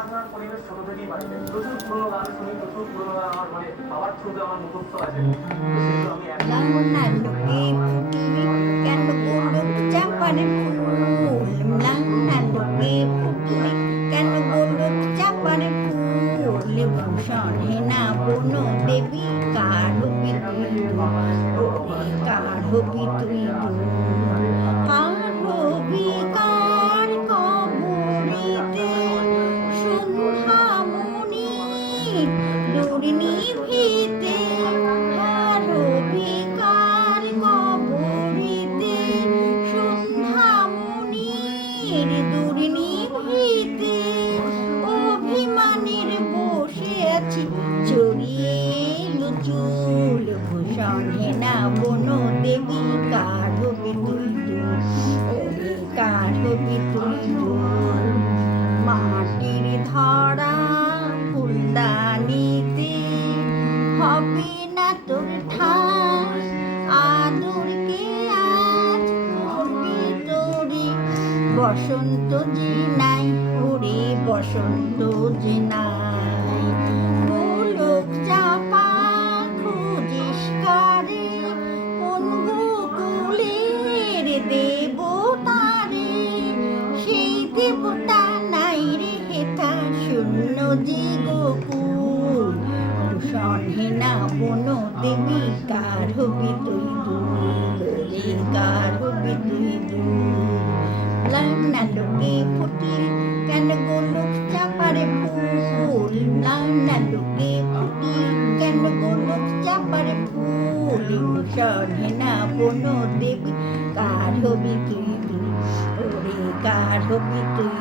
বাজনার পরিবেশ ছোট থেকেই বাড়িতে প্রচুর পুরোনো গান শুনি, প্রচুর পুরোনো গান আমার মানে বাবার থ্রুতে আমার মুখস্থ আছে। তো সেগুলো আমি লাঙ্গনালোকে ফুটলি কেন গোলক চাপারে ফুল, লাঙ্গনালোকে ফুটলি কেন গোলক চাপারে ফুল, ভূষণে না বনো দেবী কার হবি তুই ওরে কার হবি তুই কার হবি কার কবরিতে সন্ধ্যামণি দূরে নিভিতে, কার হবি কার কবরিতে সন্ধ্যামণির দূরে নিভিতে, অভিমানের বসে আছি চড়িয়ে এলো চুল, ভূষণে না বনো দেবী কার হবি তুই ওরে কার হবি তুই মাটির ধরা ফুলদানিতে হবে না তোর ঠাস, আদরকে আজ করবে তোরে বসন্ত যে নাই, ওরে বসন্ত যে নাই, গোলক চাপা খুঁজিস কারে কোন গোকুলের দেবতারে, সেই দেবতা নাই রে হেথা শূন্য যে গোকুল, ভূষণে না বনো দেবী কার হবি তুই রে কার হবি তুই লাঙ্গনালোকে ফুটলি কেন গোলক চাপারে ফুল, লাঙ্গনালোকে ফুটলি কেন গোলক চাপারে ফুল, ভূষণে না বনো দেবী কার হবি তুই ওরে কার হবি তুই